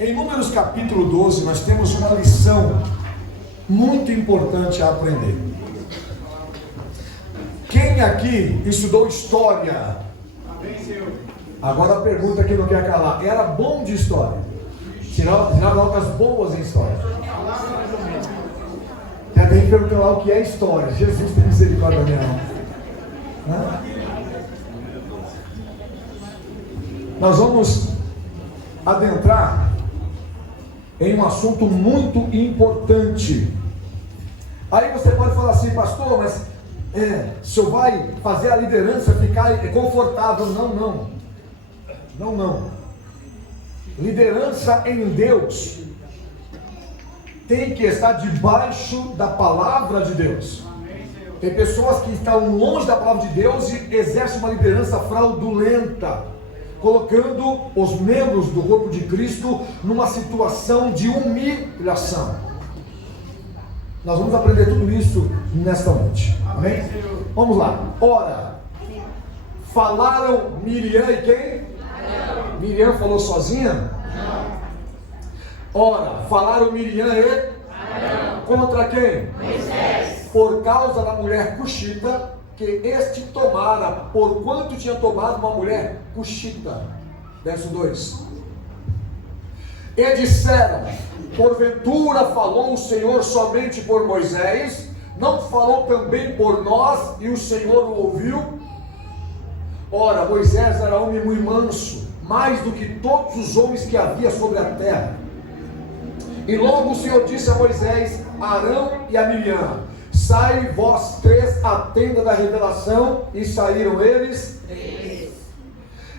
Em Números capítulo 12, nós temos uma lição muito importante a aprender. Quem aqui estudou história? Agora a pergunta que não quer calar: era bom de história? Tirava notas boas em história? Já tem que perguntar lá o que é história. Jesus tem misericórdia da minha alma. Nós vamos adentrar em um assunto muito importante. Aí você pode falar assim: pastor, mas o senhor vai fazer a liderança ficar confortável? Não. Liderança em Deus tem que estar debaixo da palavra de Deus. Tem pessoas que estão longe da palavra de Deus e exercem uma liderança fraudulenta, colocando os membros do corpo de Cristo numa situação de humilhação. Nós vamos aprender tudo isso nesta noite. Amém? Vamos lá. Ora, falaram Miriam e quem? Arão. Miriam falou sozinha? Não. Ora, falaram Miriam e Arão. Contra quem? Moisés. Por causa da mulher cuxita, que este tomara, porquanto tinha tomado uma mulher cuxita. Verso 2. E disseram: porventura falou o Senhor somente por Moisés? Não falou também por nós, e o Senhor o ouviu? Ora, Moisés era homem muito manso, mais do que todos os homens que havia sobre a terra. E logo o Senhor disse a Moisés, a Arão e a Miriam: sai vós três à tenda da revelação. E saíram eles.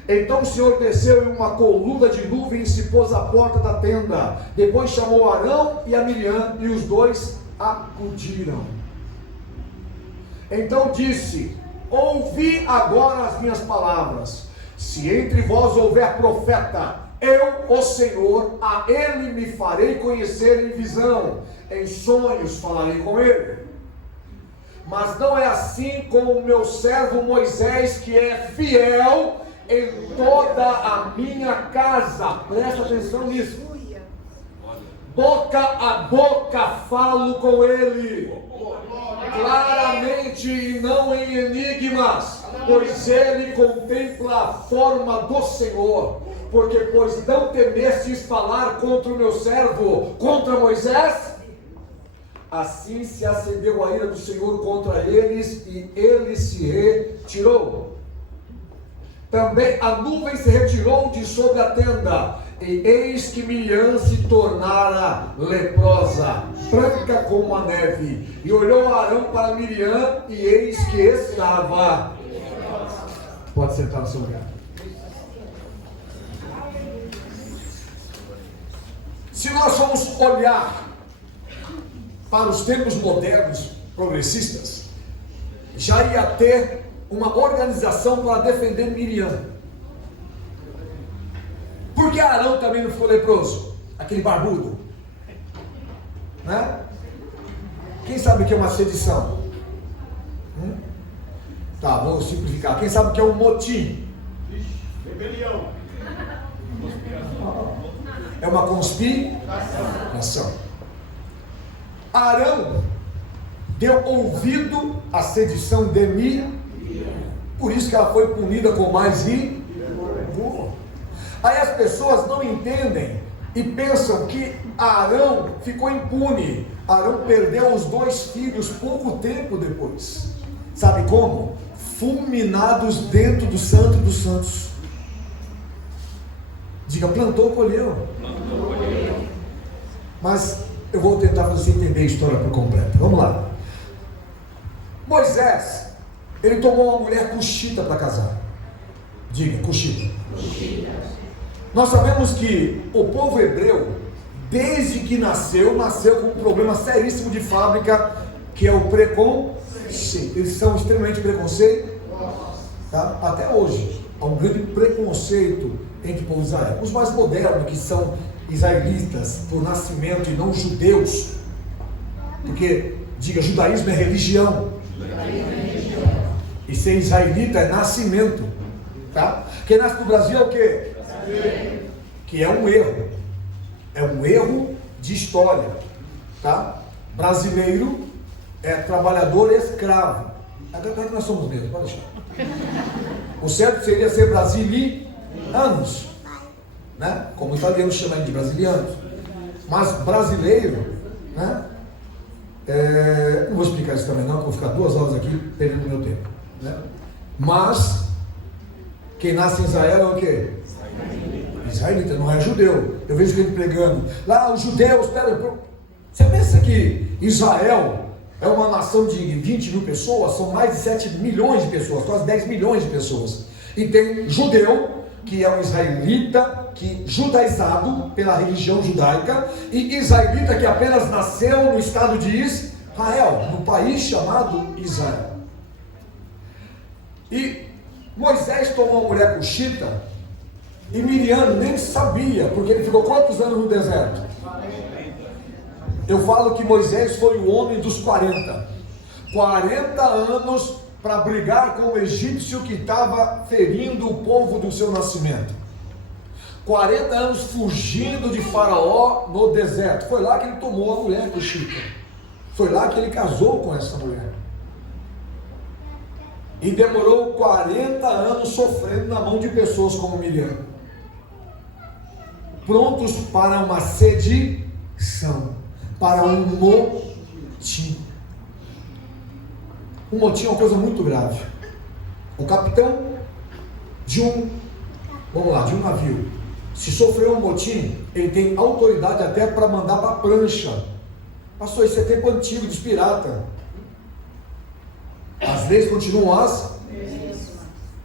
Então o Senhor desceu em uma coluna de nuvem e se pôs à porta da tenda. Depois chamou Arão e a Miriam, e os dois acudiram. Então disse: ouvi agora as minhas palavras. Se entre vós houver profeta, eu, o Senhor, a ele me farei conhecer em visão, em sonhos falarei com ele. Mas não é assim com o meu servo Moisés, que é fiel em toda a minha casa. Presta atenção nisso. Boca a boca falo com ele, claramente e não em enigmas, pois ele contempla a forma do Senhor. Porque pois não temestes falar contra o meu servo, contra Moisés? Assim se acendeu a ira do Senhor contra eles, e ele se retirou. Também a nuvem se retirou de sobre a tenda, e eis que Miriam se tornara leprosa, branca como a neve. E olhou Arão para Miriam, e eis que estava. Pode sentar no seu lugar. Se nós formos olhar para os tempos modernos, progressistas, já ia ter uma organização para defender Miriam. Por que Arão também não ficou leproso? Aquele barbudo, né? Quem sabe o que é uma sedição? Tá, vou simplificar. Quem sabe o que é um motim? Rebelião. É uma conspiração. Arão deu ouvido à sedição de Miriam, por isso que ela foi punida com mais rigor. Aí as pessoas não entendem e pensam que Arão ficou impune. Arão perdeu os 2 filhos pouco tempo depois. Sabe como? Fulminados dentro do Santo dos Santos. Diga: plantou, colheu. Mas eu vou tentar fazer você entender a história por completo. Vamos lá. Moisés, ele tomou uma mulher cuxita para casar. Diga: cuxita. Nós sabemos que o povo hebreu, desde que nasceu com um problema seríssimo de fábrica, que é o preconceito. Eles são extremamente preconceituosos, tá? Até hoje há um grande preconceito entre o povo de Israel. Os mais modernos, que são israelitas por nascimento e não judeus, porque, diga, judaísmo é religião, e ser israelita é nascimento, tá? Quem nasce no Brasil é o quê? Que é um erro. É um erro de história, tá? Brasileiro é trabalhador escravo. Agora que nós somos mesmo, pode deixar. O certo seria ser brasilianos, né? Como o italiano chama de brasilianos. Mas brasileiro, né? Não vou explicar isso também não, que vou ficar 2 horas aqui perdendo meu tempo, né? Mas quem nasce em Israel é o quê? Israelita, não é judeu. Eu vejo gente pregando lá, os judeus, você pensa que Israel é uma nação de 20 mil pessoas? São mais de 7 milhões de pessoas, quase 10 milhões de pessoas. E tem judeu, que é um israelita, que judaizado pela religião judaica, e israelita que apenas nasceu no estado de Israel, no país chamado Israel. E Moisés tomou uma mulher cuxita, e Miriam nem sabia, porque ele ficou quantos anos no deserto? Eu falo que Moisés foi o homem dos 40 anos para brigar com o egípcio que estava ferindo o povo do seu nascimento. 40 anos fugindo de Faraó no deserto. Foi lá que ele tomou a mulher cuxita. Foi lá que ele casou com essa mulher. E demorou 40 anos sofrendo na mão de pessoas como Miriam, prontos para uma sedição, para um motim. Um motim é uma coisa muito grave. O capitão de um navio, se sofreu um motim, ele tem autoridade até para mandar para a prancha. Pastor, isso é tempo antigo dos piratas. As leis continuam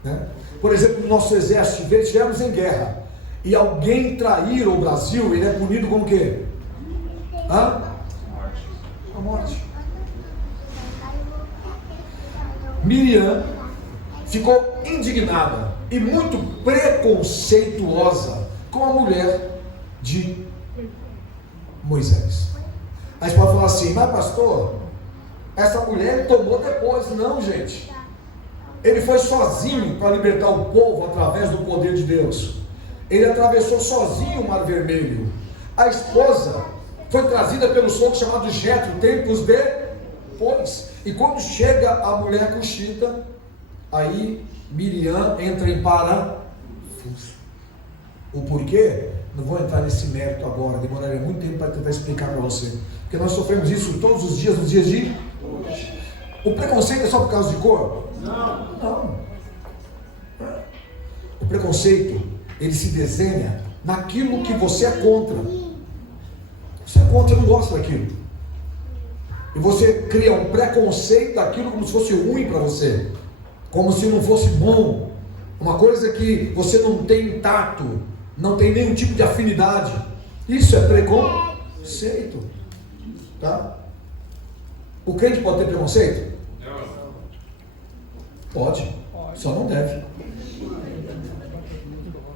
né? Por exemplo, no nosso exército, se estivermos em guerra e alguém trair o Brasil, ele é punido como o quê? A morte. Miriam ficou indignada e muito preconceituosa com a mulher de Moisés. Aí você pode falar assim, mas pastor, essa mulher ele tomou depois. Não, gente. Ele foi sozinho para libertar o povo através do poder de Deus. Ele atravessou sozinho o Mar Vermelho. A esposa foi trazida pelo sogro chamado Jetro, tempos depois. E quando chega a mulher cuxita, aí Miriam entra em parafuso. O porquê? Não vou entrar nesse mérito agora, demoraria muito tempo para tentar explicar para você. Porque nós sofremos isso todos os dias, nos dias de hoje. O preconceito é só por causa de cor? Não. O preconceito, ele se desenha naquilo que você é contra. Você é contra, não gosta daquilo. E você cria um preconceito daquilo como se fosse ruim para você, como se não fosse bom, uma coisa que você não tem tato, não tem nenhum tipo de afinidade. Isso é preconceito, tá? O crente pode ter preconceito? Pode, só não deve.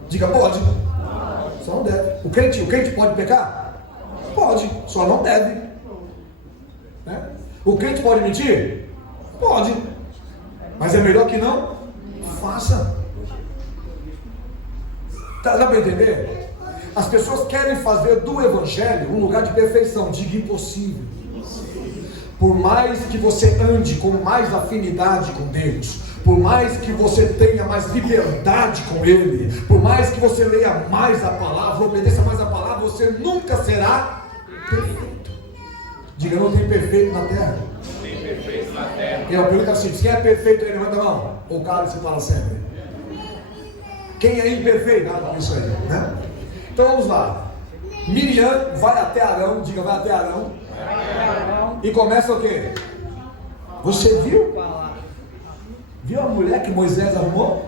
Diga, pode, só não deve. O crente pode pecar? Pode, só não deve. Né? O crente pode mentir? Pode, mas é melhor que não faça. Dá para entender? As pessoas querem fazer do evangelho um lugar de perfeição. Diga impossível. Por mais que você ande com mais afinidade com Deus, por mais que você tenha mais liberdade com Ele, por mais que você leia mais a palavra, obedeça mais a palavra, você nunca será perfeito. Diga, não tem perfeito na terra. Não tem perfeito na terra. E eu pergunto assim, quem é perfeito aí, levanta a mão. O cara se fala sempre. Quem é imperfeito? Nada disso aí, né? Então vamos lá. Miriam vai até Arão, diga, vai até Arão. E começa o quê? Você viu? Viu a mulher que Moisés arrumou?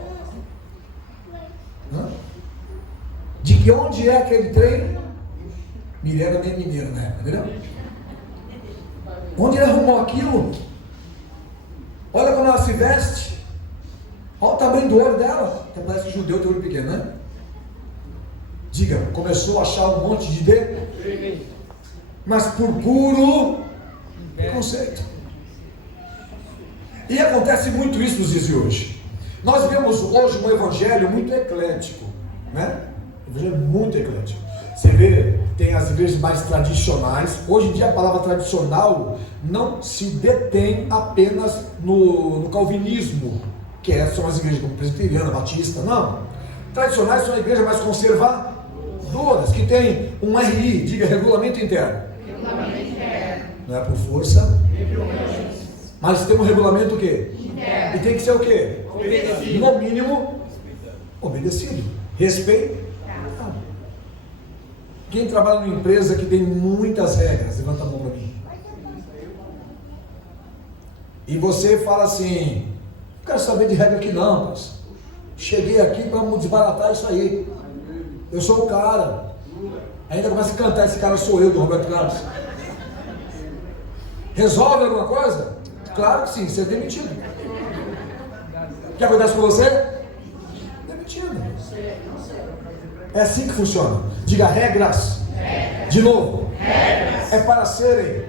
De que onde é aquele trem? Miriam era bem mineira na época, entendeu? Onde ele arrumou aquilo? Olha como ela se veste. Olha o tamanho do olho dela. Até parece que judeu tem olho pequeno, né? Diga, começou a achar um monte de defeito, mas por puro preconceito. E acontece muito isso nos dias de hoje. Nós vemos hoje um evangelho muito eclético, né? Um evangelho muito eclético. Você vê, tem igrejas mais tradicionais. Hoje em dia a palavra tradicional não se detém apenas no calvinismo, que são as igrejas como presbiteriana, batista, não. Tradicionais são as igrejas mais conservadoras, que tem um RI, diga regulamento interno. Regulamento interno. Não é por força, mas tem um regulamento o quê? Interno. E tem que ser o quê? Obedecido. No mínimo, obedecido. Respeito. Quem trabalha numa empresa que tem muitas regras, levanta a mão para mim. E você fala assim, não quero saber de regra aqui não, mas cheguei aqui para desbaratar isso aí. Eu sou o cara. Ainda começa a cantar, esse cara sou eu, do Roberto Carlos. Resolve alguma coisa? Claro que sim, você é demitido. O que acontece com você? Demitido. É assim que funciona. Diga regras. De novo. É para serem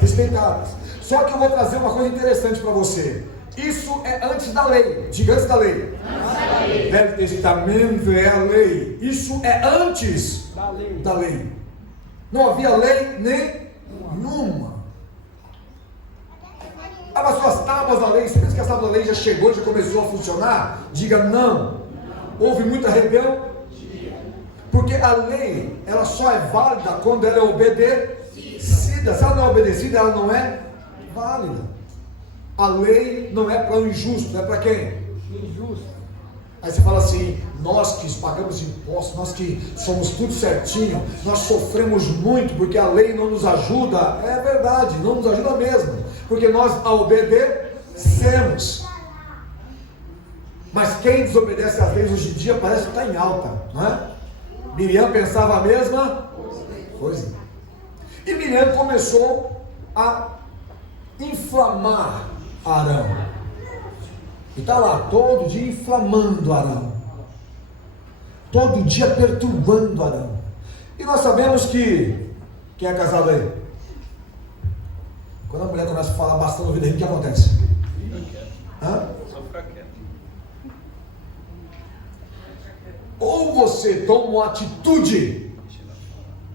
respeitadas. Só que eu vou trazer uma coisa interessante para você. Isso é antes da lei. Diga antes da lei. Velho Testamento é a lei. Isso é antes da lei. Não havia lei nenhuma. As suas tábuas da lei, você pensa que a tábua da lei já chegou, já começou a funcionar? Diga não. Houve muita rebelião. Porque a lei, ela só é válida quando ela é obedecida. Se ela não é obedecida, ela não é válida. A lei não é para o injusto, é para quem? Injusto. Aí você fala assim, nós que pagamos impostos, nós que somos tudo certinho, nós sofremos muito porque a lei não nos ajuda. É verdade, não nos ajuda mesmo, porque nós a obedecemos. Mas quem desobedece às leis hoje em dia parece que está em alta, não é? Miriam pensava a mesma coisa. E Miriam começou a inflamar Arão. E está lá, todo dia inflamando Arão. Todo dia perturbando Arão. E nós sabemos que, quem é casado aí? Quando a mulher começa a falar bastante no ouvido, o que acontece? Hã? Só ficar quieto. Ou você toma uma atitude,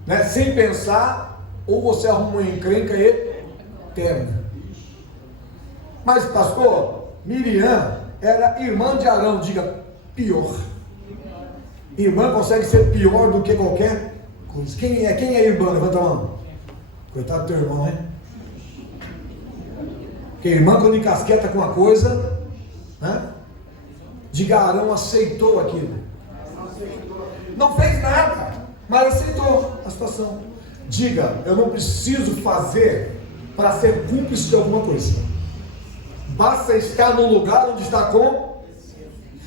né, sem pensar, ou você arruma uma encrenca eterna. Mas pastor, Miriam era irmã de Arão, diga pior. Irmã consegue ser pior do que qualquer coisa. Quem é irmã? Levanta a mão. Coitado do teu irmão, hein? Porque irmã quando encasqueta com uma coisa, né? Diga, Arão aceitou aquilo. Não fez nada, mas aceitou a situação. Diga, eu não preciso fazer para ser cúmplice de alguma coisa. Basta estar no lugar onde está com.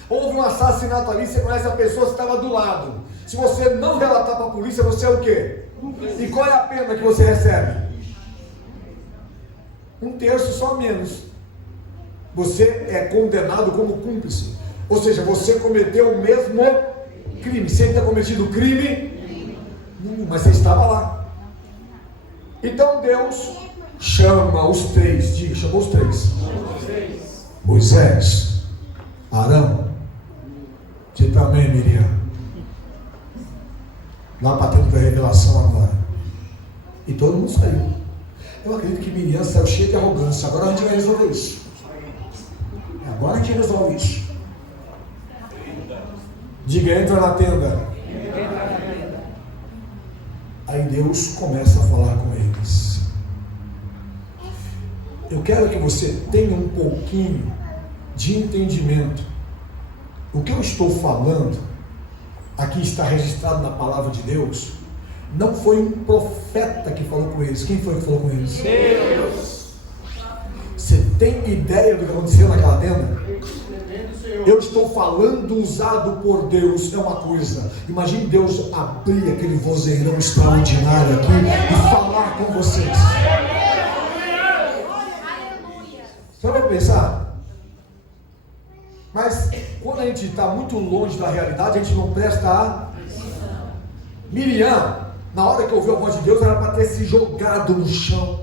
Houve um assassinato ali, você conhece a pessoa que estava do lado. Se você não relatar para a polícia, você é o quê? E qual é a pena que você recebe? 1/3 só menos. Você é condenado como cúmplice. Ou seja, você cometeu o mesmo crime, sem ter cometido crime nenhum, mas você estava lá. Então Deus chama os três, chamou os três: Moisés, Arão, e também Miriam, lá para dentro da revelação agora. E todo mundo saiu. Eu acredito que Miriam saiu cheia de arrogância. Agora a gente vai resolver isso. Agora a gente resolve isso. Diga, entra na tenda. Aí Deus começa a falar com eles. Eu quero que você tenha um pouquinho de entendimento. O que eu estou falando, aqui está registrado na palavra de Deus, não foi um profeta que falou com eles. Quem foi que falou com eles? Deus. Você tem ideia do que aconteceu naquela tenda? Eu estou falando usado por Deus, é uma coisa. Imagine Deus abrir aquele vozeirão extraordinário aqui e falar com vocês. Você vai pensar? Mas quando a gente está muito longe da realidade, a gente não presta atenção. Miriam, na hora que ouviu a voz de Deus, era para ter se jogado no chão,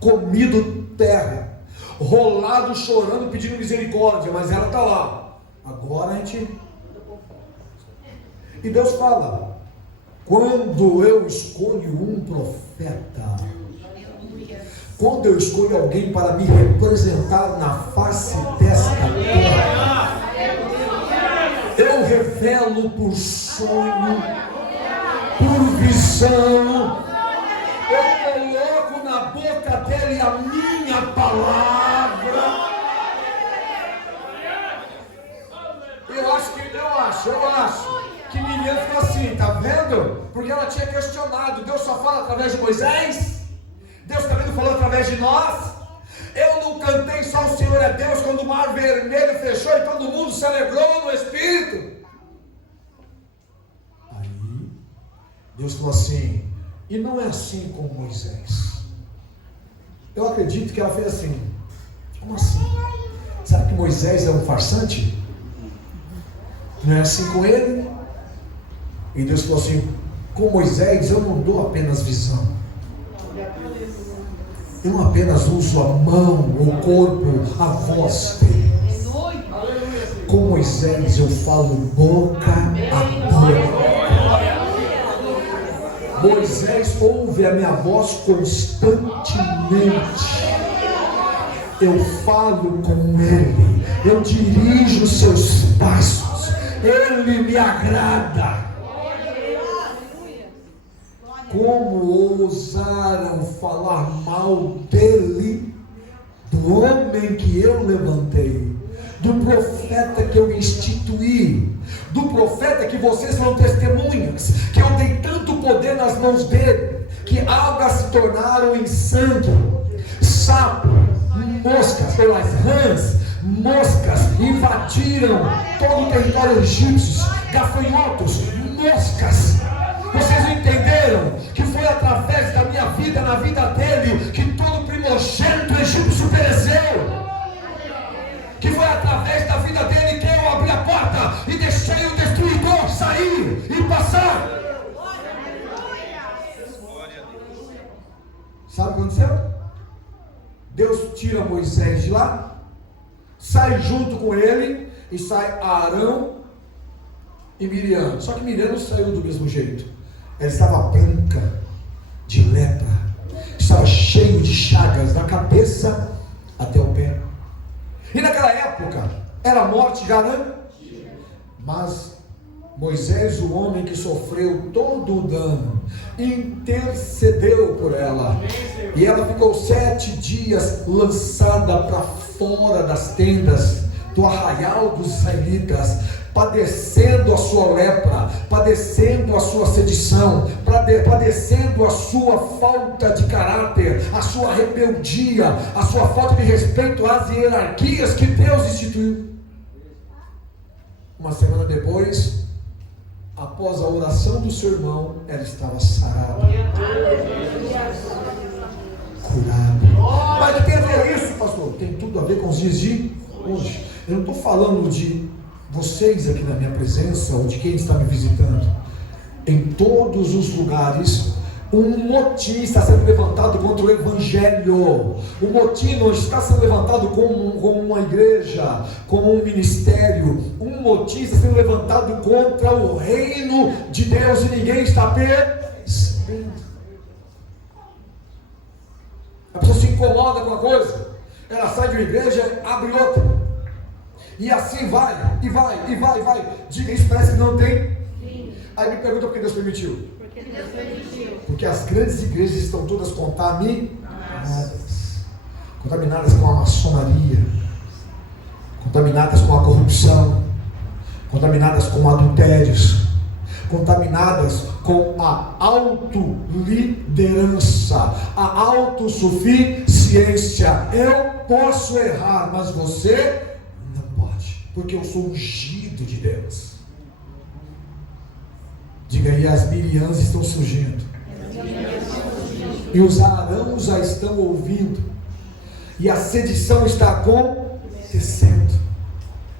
comido terra, rolado, chorando, pedindo misericórdia, mas ela está lá. Agora a gente... E Deus fala: Quando eu escolho um profeta, quando eu escolho alguém para me representar na face desta terra, eu revelo por sonho, por visão, eu coloco na boca dele a minha palavra. Eu acho que Miriam ficou assim, tá vendo? Porque ela tinha questionado, Deus só fala através de Moisés? Deus também não falou através de nós? Eu não cantei só o Senhor é Deus quando o mar vermelho fechou e todo mundo celebrou no Espírito? Aí Deus falou assim, e não é assim com Moisés. Eu acredito que ela fez assim. Como assim? Sabe que Moisés é um farsante? Não é assim com ele? E Deus falou assim, com Moisés eu não dou apenas visão, eu não apenas uso a mão, o corpo, a voz dele. Com Moisés eu falo boca a boca. Moisés ouve a minha voz constantemente. Eu falo com ele, eu dirijo os seus passos, ele me agrada. Como ousaram falar mal dele, do homem que eu levantei, do profeta que eu instituí, do profeta que vocês são testemunhas, que eu dei tanto poder nas mãos dele, que águas se tornaram em sangue, sapo, moscas, pelas rãs, moscas invadiram todo o território egípcio, gafanhotos, moscas. Vocês entenderam que foi através da minha vida, na vida dele, que todo primogênito egípcio pereceu? Que foi através da vida dele que eu abri a porta e deixei o destruidor sair e passar? Sabe o que aconteceu? Deus tira Moisés de lá, sai junto com ele e sai Arão e Miriam. Só que Miriam não saiu do mesmo jeito. Ela estava branca de lepra, estava cheio de chagas da cabeça até o pé. E naquela época era morte garantida. Mas Moisés, o homem que sofreu todo o dano, intercedeu por ela. E ela ficou 7 dias lançada para fora das tendas do arraial dos israelitas, padecendo a sua lepra, padecendo a sua sedição, padecendo a sua falta de caráter, a sua rebeldia, a sua falta de respeito às hierarquias que Deus instituiu. Uma semana depois, após a oração do seu irmão, ela estava sarada, curada. Mas o que tem a ver isso, pastor? Tem tudo a ver com os dias de hoje. Eu não estou falando de vocês aqui na minha presença, ou de quem está me visitando. Em todos os lugares, um motim está sendo levantado contra o Evangelho. O motim não está sendo levantado como uma igreja, como um ministério. Um motim está sendo levantado contra o reino de Deus, e ninguém está percebendo. A pessoa se incomoda com a coisa, ela sai de uma igreja, abre outra. E assim vai. Diga isso, parece que não tem. Aí me pergunta por que Deus permitiu. Porque as grandes igrejas estão todas contaminadas com a maçonaria, contaminadas com a corrupção, contaminadas com adultérios, contaminadas com a autoliderança, a autossuficiência. Eu posso errar, mas você não pode, porque eu sou ungido de Deus. Diga aí, as Miriams estão surgindo, e os Arãos já estão ouvindo, e a sedição está acontecendo,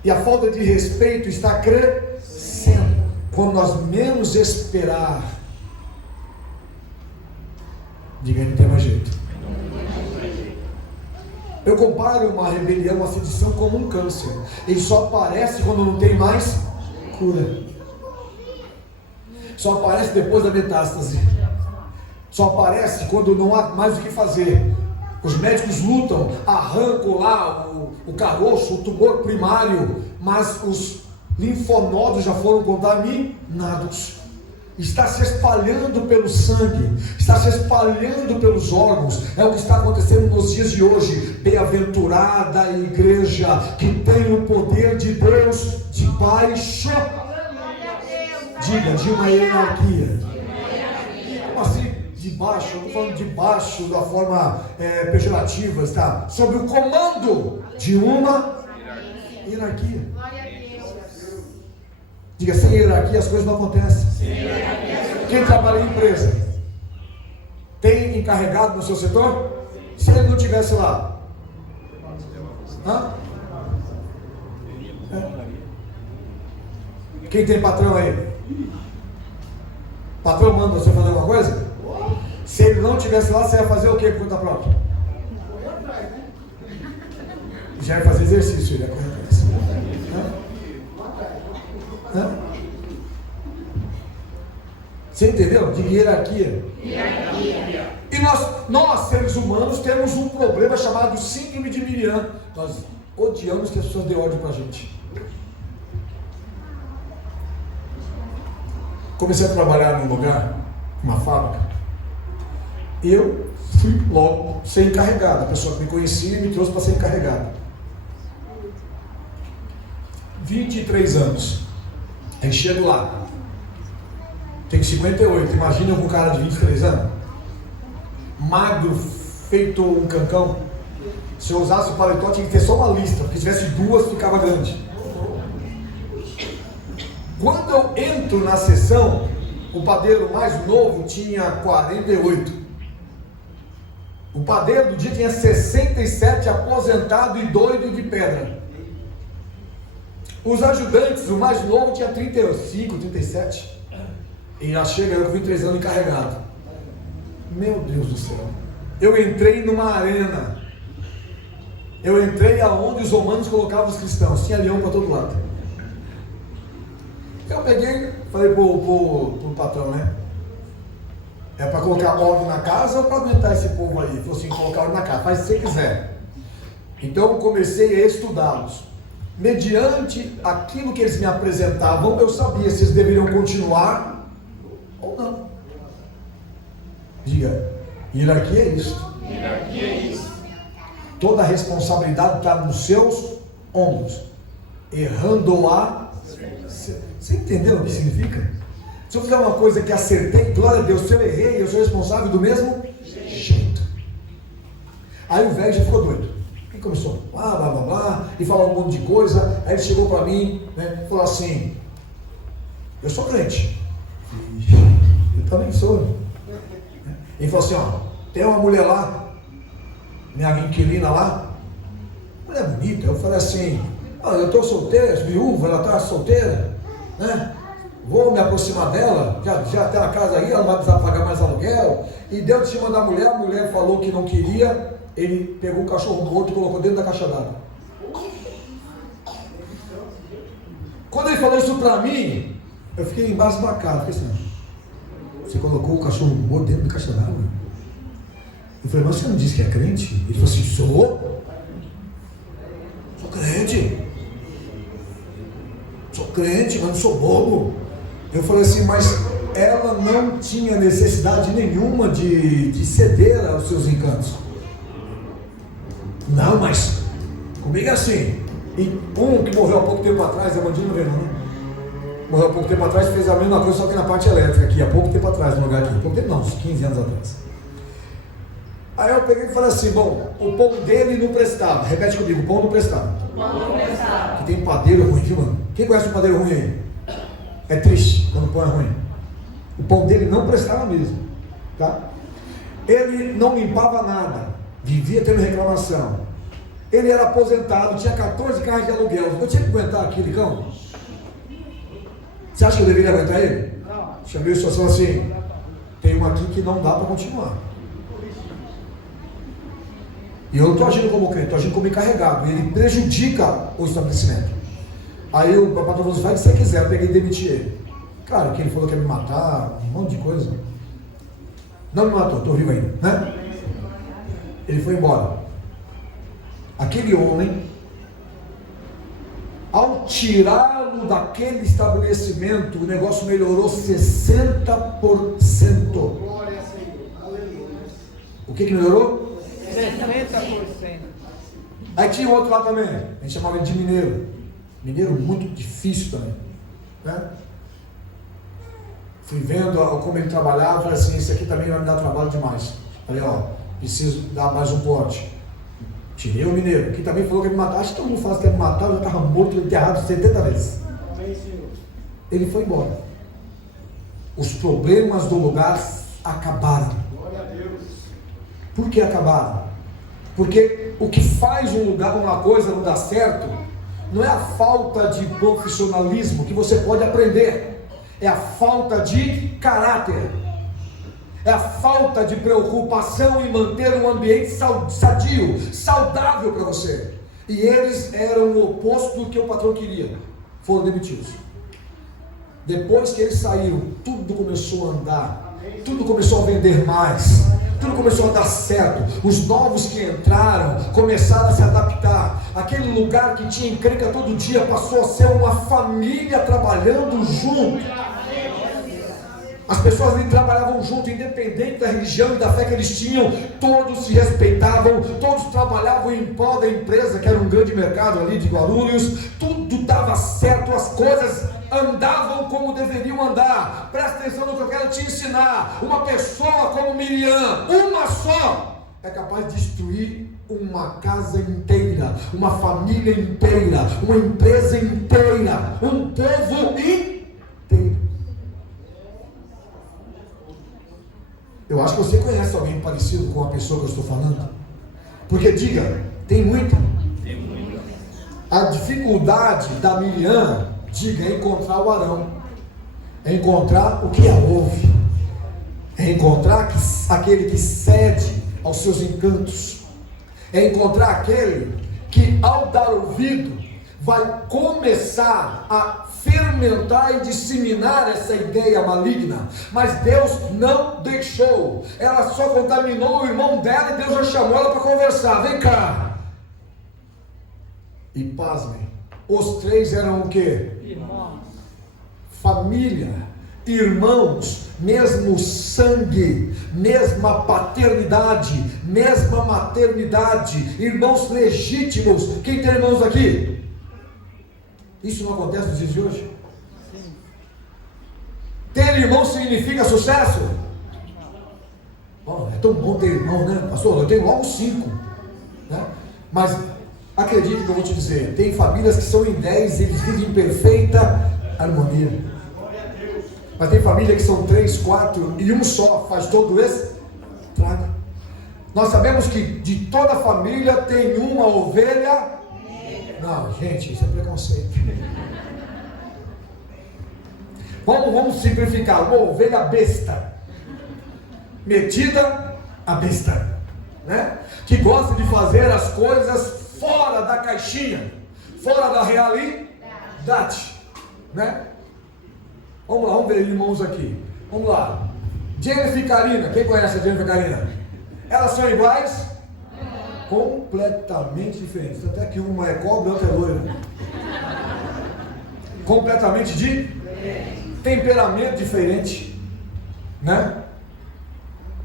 e a falta de respeito está crescendo. Quando nós menos esperar, diga aí, não tem mais jeito. Eu comparo uma rebelião, uma sedição como um câncer. Ele só aparece quando não tem mais cura. só aparece depois da metástase. Só aparece quando não há mais o que fazer. Os médicos lutam, arrancam lá o caroço, o tumor primário, mas os linfonodos já foram contaminados. Está se espalhando pelo sangue, está se espalhando pelos órgãos. É o que está acontecendo nos dias de hoje. Bem-aventurada a igreja que tem o poder de Deus debaixo, diga, de uma hierarquia. Como assim? Debaixo, eu estou falando debaixo da forma pejorativa, está sob o comando de uma hierarquia. Diga, sem hierarquia as coisas não acontecem. Quem trabalha em empresa tem encarregado no seu setor? Se ele não estivesse lá, quem tem patrão aí? Patrão manda você fazer alguma coisa? Se ele não estivesse lá, você ia fazer o que por conta própria? Já ia fazer exercício, ele ia correr atrás. Você entendeu? De hierarquia. E nós, seres humanos, temos um problema chamado síndrome de Miriam. Nós odiamos que as pessoas dêem ordem para a gente. Comecei a trabalhar num lugar, numa fábrica. Eu fui logo ser encarregado. A pessoa que me conhecia me trouxe para ser encarregado. 23 anos. Aí chego lá. Tenho 58. Imagina eu com um cara de 23 anos. Magro, feito um cancão. Se eu usasse o paletó, tinha que ter só uma lista. Porque se tivesse duas, ficava grande. Quando eu entro na sessão, o padeiro mais novo tinha 48. O padeiro do dia tinha 67, aposentado e doido de pedra. Os ajudantes, o mais novo tinha 35, 37. E já chega eu com 23 anos encarregado. Meu Deus do céu. Eu entrei numa arena. Eu entrei aonde os romanos colocavam os cristãos. Tinha leão para todo lado. Eu peguei, falei pro patrão, né? É para colocar ordem na casa ou para aguentar esse povo aí? Ele falou assim, colocar ordem na casa, faz se você quiser. Então eu comecei a estudá-los. Mediante aquilo que eles me apresentavam, eu sabia se eles deveriam continuar ou não. Diga, hierarquia é isso. Hierarquia é isso. Toda a responsabilidade está nos seus ombros. Errando-a. Você entendeu o que significa? Se eu fizer uma coisa que acertei, glória a Deus, se eu errei, eu sou responsável do mesmo jeito. Aí o velho já ficou doido. E começou blá blá blá blá, e falou um monte de coisa. Aí ele chegou para mim, né, falou assim: eu sou crente. Eu também sou. Ele falou assim: ó, tem uma mulher lá, minha inquilina lá, mulher bonita. Eu falei assim: eu estou solteira, viúva, ela está solteira, né? Vou me aproximar dela, já tem a casa aí, ela não vai precisar pagar mais aluguel. E deu de cima da mulher, a mulher falou que não queria, ele pegou o cachorro morto e colocou dentro da caixa d'água. Quando ele falou isso pra mim, eu fiquei embasbacado, fiquei assim: você colocou o cachorro morto dentro da caixa d'água? Eu falei: mas você não disse que é crente? Ele falou assim: sou crente. Sou crente, mas não sou bobo. Eu falei assim: mas ela não tinha necessidade nenhuma de ceder aos seus encantos. Não, mas comigo é assim. E um que morreu há pouco tempo atrás, é Bandinho Verão, né? Morreu há pouco tempo atrás, fez a mesma coisa, só que na parte elétrica aqui, há pouco tempo atrás, no lugar aqui. Pouco tempo não, uns 15 anos atrás. Aí eu peguei e falei assim: bom, o pão dele não prestava. Repete comigo: o pão não prestava. O pão não prestava. Que tem padeiro ruim, viu, mano? Quem conhece um padeiro ruim aí? É triste quando o pão é ruim. O pão dele não prestava mesmo, tá? Ele não limpava nada, vivia tendo reclamação. Ele era aposentado, tinha 14 carros de aluguel. Eu tinha que aguentar aquele cão? Você acha que eu deveria aguentar ele? Não. Chamei a situação assim: tem uma aqui que não dá para continuar. E eu não estou agindo como crente, estou agindo como encarregado. Ele prejudica o estabelecimento. Aí o patrão falou: vai que você quiser. Eu peguei e demiti ele. Claro que ele falou que ia me matar, um monte de coisa. Não me matou, estou vivo ainda, né? Ele foi embora. Aquele homem, ao tirá-lo daquele estabelecimento, o negócio melhorou 60%. Glória a Senhor. Aleluia. O que melhorou? 60%. Aí tinha outro lá também, a gente chamava ele de mineiro. Mineiro muito difícil também, né? Fui vendo como ele trabalhava, falei assim, esse aqui também vai me dar trabalho demais. Falei, ó, preciso dar mais um pote. Tirei o mineiro, que também falou que ia me matar. Acho que todo mundo fala que ia me matar, eu já estava morto, enterrado 70 vezes. Amém, Senhor. Ele foi embora. Os problemas do lugar acabaram. Glória a Deus. Por que acabaram? Porque o que faz um lugar, uma coisa não dar certo, não é a falta de profissionalismo que você pode aprender. É a falta de caráter, é a falta de preocupação em manter um ambiente sadio, saudável para você. E eles eram o oposto do que o patrão queria, foram demitidos. Depois que eles saíram, tudo começou a andar, tudo começou a vender mais, tudo começou a dar certo. Os novos que entraram começaram a se adaptar. Aquele lugar que tinha encrenca todo dia passou a ser uma família trabalhando junto. As pessoas ali trabalhavam junto, independente da religião e da fé que eles tinham, todos se respeitavam, todos trabalhavam em prol da empresa, que era um grande mercado ali de Guarulhos, tudo dava certo, as coisas andavam como deveriam andar. Presta atenção no que eu quero te ensinar. Uma pessoa como Miriam, uma só, é capaz de destruir uma casa inteira, uma família inteira, uma empresa inteira, um povo inteiro. Eu acho que você conhece alguém parecido com a pessoa que eu estou falando. Porque diga, tem muita. A dificuldade da Miriam, diga, é encontrar o Arão. É encontrar o que a ouve. É encontrar aquele que cede aos seus encantos. É encontrar aquele que, ao dar ouvido, vai começar a fermentar e disseminar essa ideia maligna. Mas Deus não deixou. Ela só contaminou o irmão dela e Deus já chamou ela para conversar. Vem cá. E pasmem, os três eram o quê? Irmãos. Família, irmãos, mesmo sangue, mesma paternidade, mesma maternidade, irmãos legítimos. Quem tem irmãos aqui? Isso não acontece nos dias de hoje? Sim. Ter irmão significa sucesso? Oh, é tão bom ter irmão, né? Pastor, eu tenho logo 5, né? Mas acredite que eu vou te dizer, tem famílias que são em 10 e eles vivem em perfeita harmonia. Mas tem família que são 3, 4 e um só faz todo esse trago. Nós sabemos que de toda família tem uma ovelha. Não, gente, isso é preconceito. Vamos simplificar. Uma ovelha besta, metida a besta, né? Que gosta de fazer as coisas fora da caixinha, fora da realidade, né? Vamos lá, vamos ver irmãos aqui. Vamos lá. Jennifer e Karina, quem conhece a Jennifer e Karina? Elas são iguais? Completamente diferentes. Até que uma é cobre e outra é loira. Completamente diferente. Temperamento diferente, né?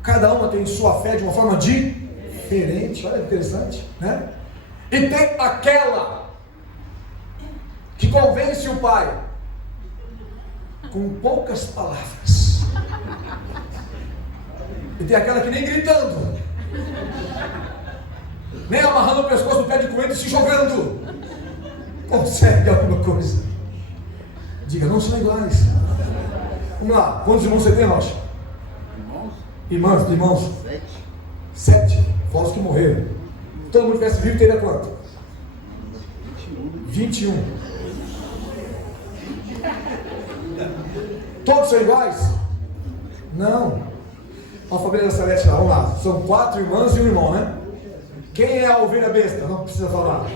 Cada uma tem sua fé de uma forma diferente. Olha que interessante, né? E tem aquela que convence o pai com poucas palavras. E tem aquela que nem gritando, nem amarrando o pescoço do pé de coentro e se jogando consegue alguma coisa. Diga, não são iguais. Vamos lá, quantos irmãos você tem, Rocha? Irmãos? 7. Fora os que morreram. Todo mundo tivesse vivo, teria quanto? 21. Todos são iguais? Não. A família da Celeste lá, vamos lá. São 4 irmãs e um irmão, né? Quem é a ovelha besta? Não precisa falar.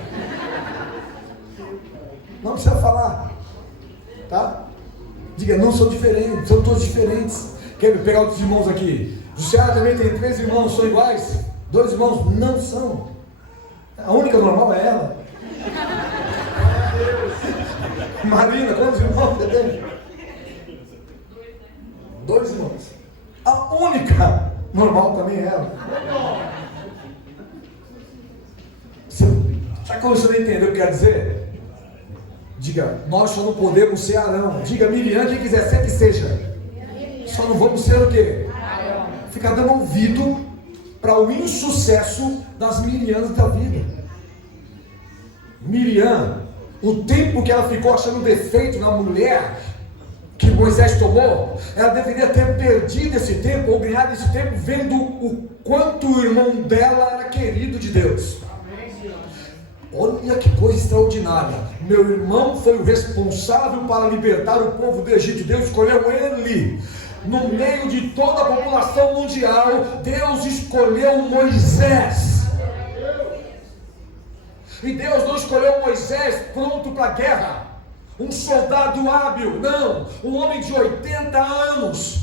Não precisa falar. Tá? Diga, não sou diferente, são todos diferentes. Quer pegar outros irmãos aqui? Jussiara também tem 3 irmãos, são iguais? 2 irmãos não são. A única normal é ela. Marina, quantos irmãos você tem? 2 irmãos. A única normal também é ela. Você está começando a entender o que quer dizer? Diga, nós só não podemos ser Arão. Diga, Miriam, quem quiser ser que seja. Só não vamos ser o quê? Ficar dando ouvido para o insucesso das Miriams da vida. Miriam, o tempo que ela ficou achando defeito na mulher que Moisés tomou, ela deveria ter perdido esse tempo, ou ganhado esse tempo, vendo o quanto o irmão dela era querido de Deus. Olha que coisa extraordinária. Meu irmão foi o responsável para libertar o povo do Egito. Deus escolheu ele. No meio de toda a população mundial, Deus escolheu Moisés. E Deus não escolheu Moisés pronto para a guerra, um soldado hábil, não, um homem de 80 anos.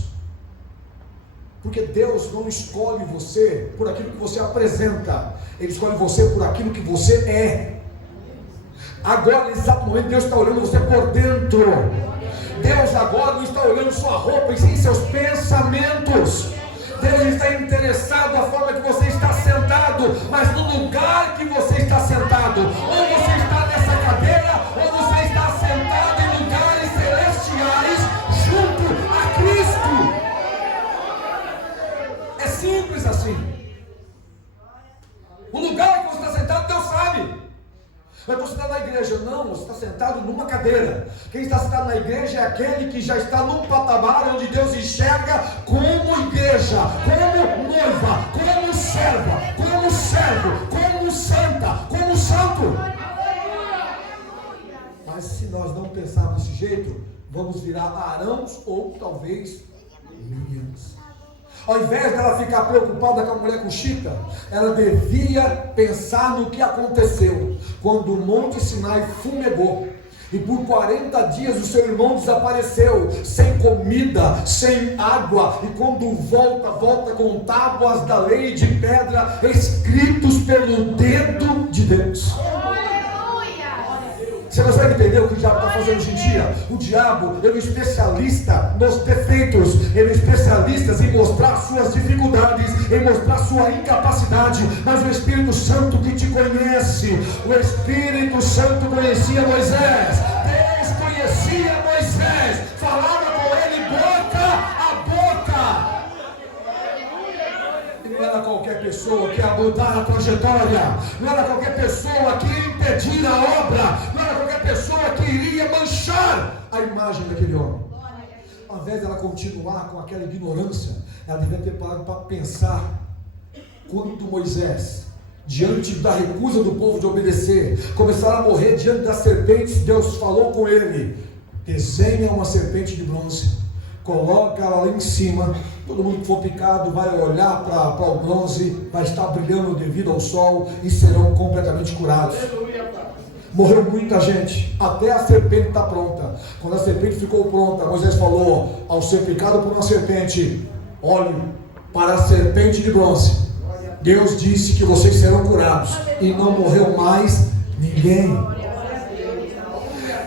Porque Deus não escolhe você por aquilo que você apresenta, Ele escolhe você por aquilo que você é. Agora, nesse exato momento, Deus está olhando você por dentro. Deus agora não está olhando sua roupa, e sim seus pensamentos. Deus está interessado na forma que você está sentado, mas no lugar que você está sentado. Ou você está nessa cadeira, ou você está sentado em lugares celestiais junto a Cristo. É simples assim. O lugar que você está sentado, Deus sabe. Mas você está na igreja? Não, você está sentado numa cadeira. Quem está sentado na igreja é aquele que já está num patamar onde Deus enxerga como igreja, como noiva, como serva, como servo, como santa, como santo. Mas se nós não pensarmos desse jeito, vamos virar Arãos ou talvez Miriams. Ao invés dela ficar preocupada com a mulher cuxita, ela devia pensar no que aconteceu quando o Monte Sinai fumegou e por 40 dias o seu irmão desapareceu, sem comida, sem água, e quando volta com tábuas da lei de pedra escritos pelo dedo de Deus. Você consegue entender o que o diabo está fazendo hoje em dia? O diabo, ele é um especialista nos defeitos, ele é um especialista em mostrar suas dificuldades, em mostrar sua incapacidade, mas o Espírito Santo que te conhece, o Espírito Santo conhecia Moisés, Deus conhecia Moisés, falava com ele boca a boca. Não era qualquer pessoa que ia mudar a trajetória, não era qualquer pessoa que ia impedir a obra, não era qualquer pessoa que iria manchar a imagem daquele homem. Ao invés dela continuar com aquela ignorância, ela devia ter parado para pensar quando Moisés, diante da recusa do povo de obedecer, começaram a morrer diante das serpentes. Deus falou com ele: desenha uma serpente de bronze, coloca ela lá em cima, todo mundo que for picado vai olhar para o bronze, vai estar brilhando devido ao sol e serão completamente curados. Morreu muita gente, até a serpente está pronta. Quando a serpente ficou pronta, Moisés falou: ao ser picado por uma serpente, olhe para a serpente de bronze. Deus disse que vocês serão curados, e não morreu mais ninguém.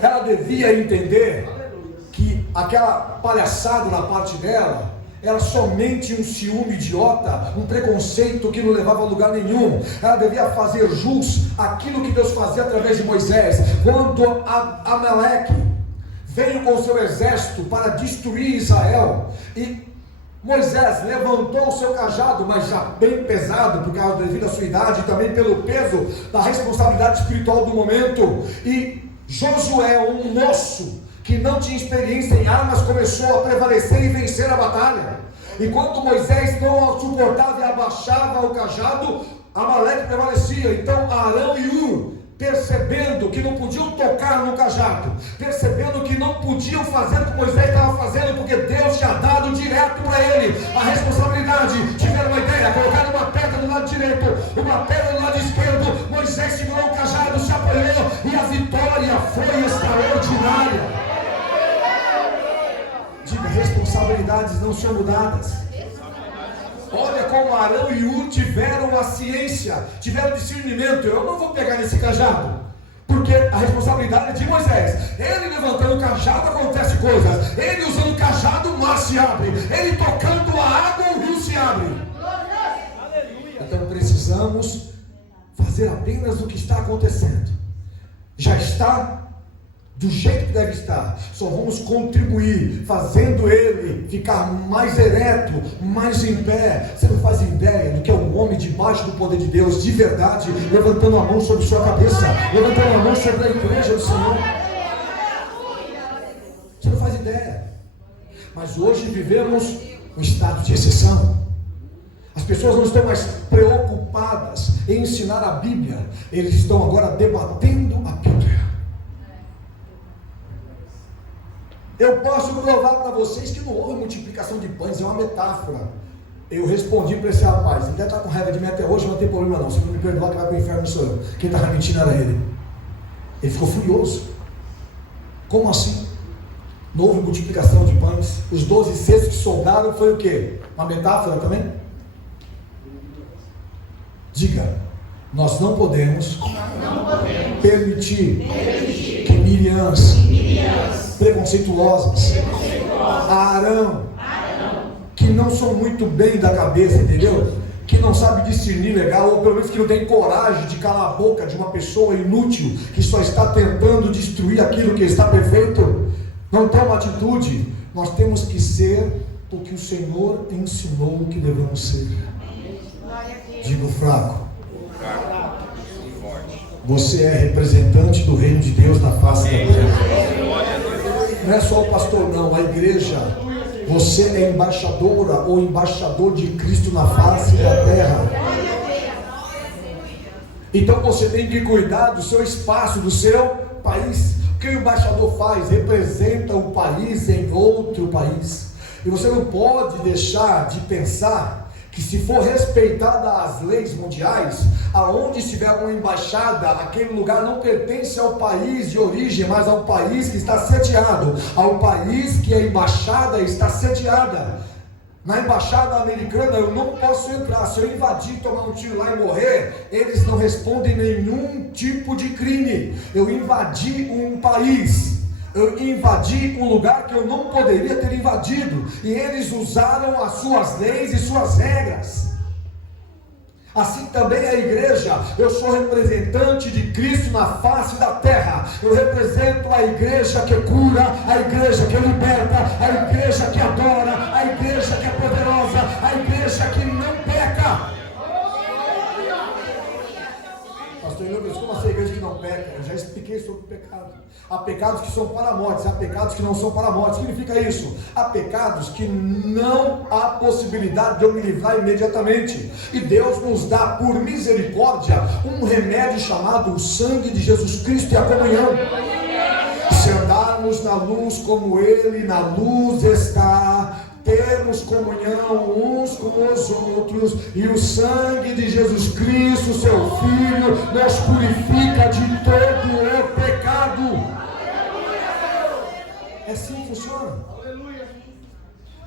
Ela devia entender que aquela palhaçada na parte dela era somente um ciúme idiota, um preconceito que não levava a lugar nenhum. Ela devia fazer jus àquilo que Deus fazia através de Moisés. Quando Amaleque veio com seu exército para destruir Israel, e Moisés levantou o seu cajado, mas já bem pesado, por causa devido à sua idade e também pelo peso da responsabilidade espiritual do momento, e Josué, um moço que não tinha experiência em armas, começou a prevalecer e vencer a batalha. Enquanto Moisés não suportava e abaixava o cajado, Amaleque prevalecia. Então Arão e Hur, percebendo que não podiam tocar no cajado, percebendo que não podiam fazer o que Moisés estava fazendo, porque Deus tinha dado direto para ele a responsabilidade, tiveram uma ideia, colocaram uma pedra do lado direito, uma pedra do lado esquerdo. Moisés segurou o cajado, se apoiou, e a vitória foi extraordinária. Diga, responsabilidades não são mudadas. Olha como Arão e Ur tiveram a ciência, tiveram discernimento. Eu não vou pegar nesse cajado, porque a responsabilidade é de Moisés. Ele levantando o cajado, acontece coisas. Ele usando o cajado, o mar se abre. Ele tocando a água, o rio se abre. Então precisamos fazer apenas o que está acontecendo. Já está do jeito que deve estar. Só vamos contribuir, fazendo ele ficar mais ereto, mais em pé. Você não faz ideia do que é um homem debaixo do poder de Deus, de verdade, levantando a mão sobre sua cabeça, levantando a mão sobre a igreja do Senhor. Você não faz ideia. Mas hoje vivemos um estado de exceção. As pessoas não estão mais preocupadas em ensinar a Bíblia. Eles estão agora debatendo a Bíblia. Eu posso provar para vocês que não houve multiplicação de pães, é uma metáfora. Eu respondi para esse rapaz, ele deve estar com raiva de mim até hoje, não tem problema não. Se não me perdoar, que vai para o inferno, não sou eu. Quem estava mentindo era ele. Ele ficou furioso. Como assim? Não houve multiplicação de pães. Os 12 cestos que sobraram foi o quê? Uma metáfora também? Diga, nós não podemos permitir que Miriams preconceituosas, Arão, que não são muito bem da cabeça, entendeu? Que não sabe discernir legal, ou pelo menos que não tem coragem de calar a boca de uma pessoa inútil, que só está tentando destruir aquilo que está perfeito, não toma atitude. Nós temos que ser o que o Senhor ensinou que devemos ser. Digo fraco. Você é representante do reino de Deus na face da terra. Não é só o pastor não, a igreja. Você é embaixadora ou embaixador de Cristo na face da terra. Então você tem que cuidar do seu espaço, do seu país. O que o embaixador faz? Representa o país em outro país. E você não pode deixar de pensar que, se for respeitada as leis mundiais, aonde estiver uma embaixada, aquele lugar não pertence ao país de origem, mas ao país que está sediado, ao país que a embaixada está sediada. Na embaixada americana eu não posso entrar. Se eu invadir, tomar um tiro lá e morrer, eles não respondem nenhum tipo de crime. Eu invadi um país, eu invadi um lugar que eu não poderia ter invadido, e eles usaram as suas leis e suas regras. Assim também a igreja. Eu sou representante de Cristo na face da terra. Eu represento a igreja que cura, a igreja que liberta, a igreja que adora, a igreja que é poderosa, a igreja que não peca. Pastor Lucas, como assim a igreja que não peca? Eu já expliquei sobre o pecado. Há pecados que são para a morte, há pecados que não são para a morte. O que significa isso? Há pecados que não há possibilidade de eu me livrar imediatamente. E Deus nos dá, por misericórdia, um remédio chamado o sangue de Jesus Cristo e a comunhão. Se andarmos na luz como Ele na luz está, temos comunhão uns com os outros, e o sangue de Jesus Cristo, seu Filho, nos purifica de todo o pecado. É assim que funciona.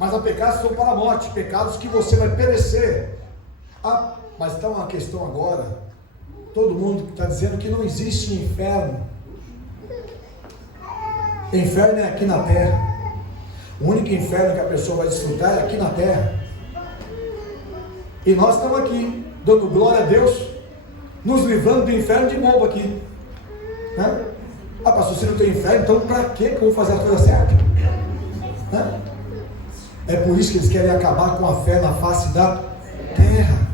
Mas há pecados que são para a morte, pecados que você vai perecer. Mas está uma questão agora. Todo mundo está dizendo que não existe inferno. Inferno é aqui na terra. O único inferno que a pessoa vai desfrutar é aqui na terra. E nós estamos aqui, dando glória a Deus, nos livrando do inferno de novo aqui, né? Pastor, se não tem inferno, então para que eu vou fazer a coisa certa? Né? É por isso que eles querem acabar com a fé na face da terra.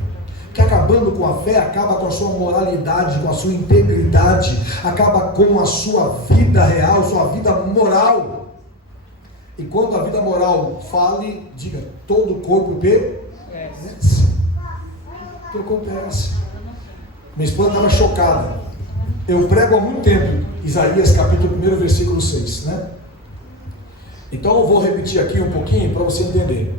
Que acabando com a fé, acaba com a sua moralidade, com a sua integridade, acaba com a sua vida real, sua vida moral. E quando a vida moral fale, diga, todo o corpo perece. Todo o corpo perece. Minha esposa estava chocada. Eu prego há muito tempo, Isaías capítulo 1, versículo 6, né? Então eu vou repetir aqui um pouquinho para você entender.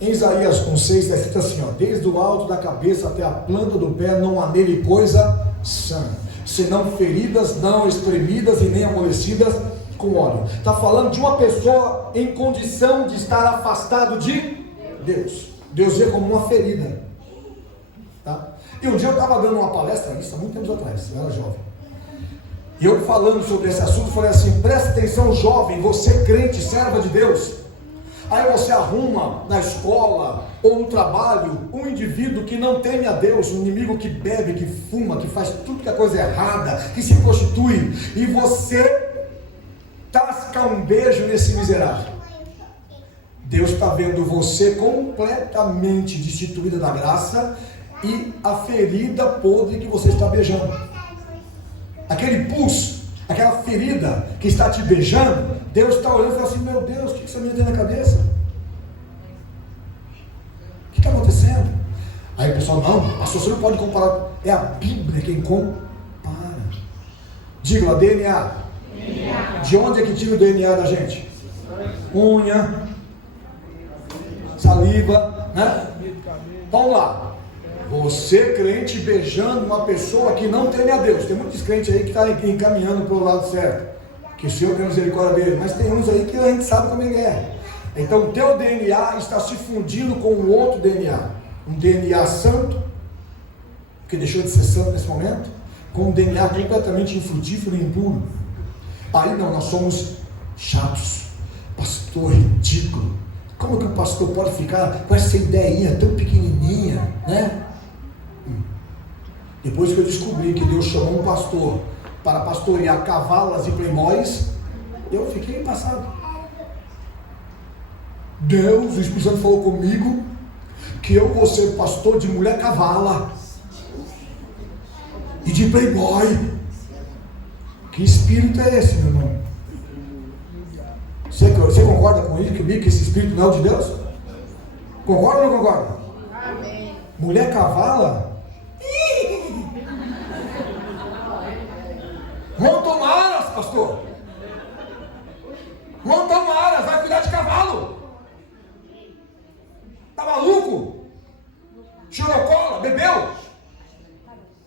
Em Isaías 1,6 está escrito assim, ó, desde o alto da cabeça até a planta do pé não há nele coisa sã, senão feridas não espremidas e nem amolecidas, com óleo. Está falando de uma pessoa em condição de estar afastado de Deus. Deus vê como uma ferida. Tá? E um dia eu estava dando uma palestra, isso há muito tempo atrás, eu era jovem. E eu falando sobre esse assunto, falei assim: presta atenção, jovem, você crente, serva de Deus. Aí você arruma na escola ou no trabalho um indivíduo que não teme a Deus, um inimigo que bebe, que fuma, que faz tudo que é coisa errada, que se prostitui, e você tasca um beijo nesse miserável. Deus está vendo você completamente destituída da graça e a ferida podre que você está beijando. Aquele pus, aquela ferida que está te beijando, Deus está olhando e fala assim: meu Deus, o que essa menina tem na cabeça? O que está acontecendo? Aí o pessoal: não, pastor, você não pode comparar. É a Bíblia quem compara. Diga lá, DNA. De onde é que tira o DNA da gente? Unha, saliva, né? Vamos lá. Você, crente, beijando uma pessoa que não teme a Deus. Tem muitos crentes aí que estão encaminhando para o lado certo, que o Senhor tem misericórdia dele. Mas tem uns aí que a gente sabe como ele é. Então o teu DNA está se fundindo com o outro DNA. Um DNA santo, que deixou de ser santo nesse momento, com um DNA completamente infrutífero e impuro. Aí não, nós somos chatos. Pastor ridículo. Como que o pastor pode ficar com essa ideinha tão pequenininha, né? Depois que eu descobri que Deus chamou um pastor para pastorear cavalas e playboys, eu fiquei passado. Deus, o Espírito Santo falou comigo que eu vou ser pastor de mulher cavala e de playboy. Que espírito é esse, meu irmão? Você concorda com isso, comigo, que esse espírito não é o de Deus? Concorda ou não concorda? Amém. Mulher cavala? Montomaras, pastor. Montomaras, vai cuidar de cavalo. Tá maluco? Chorocola, bebeu?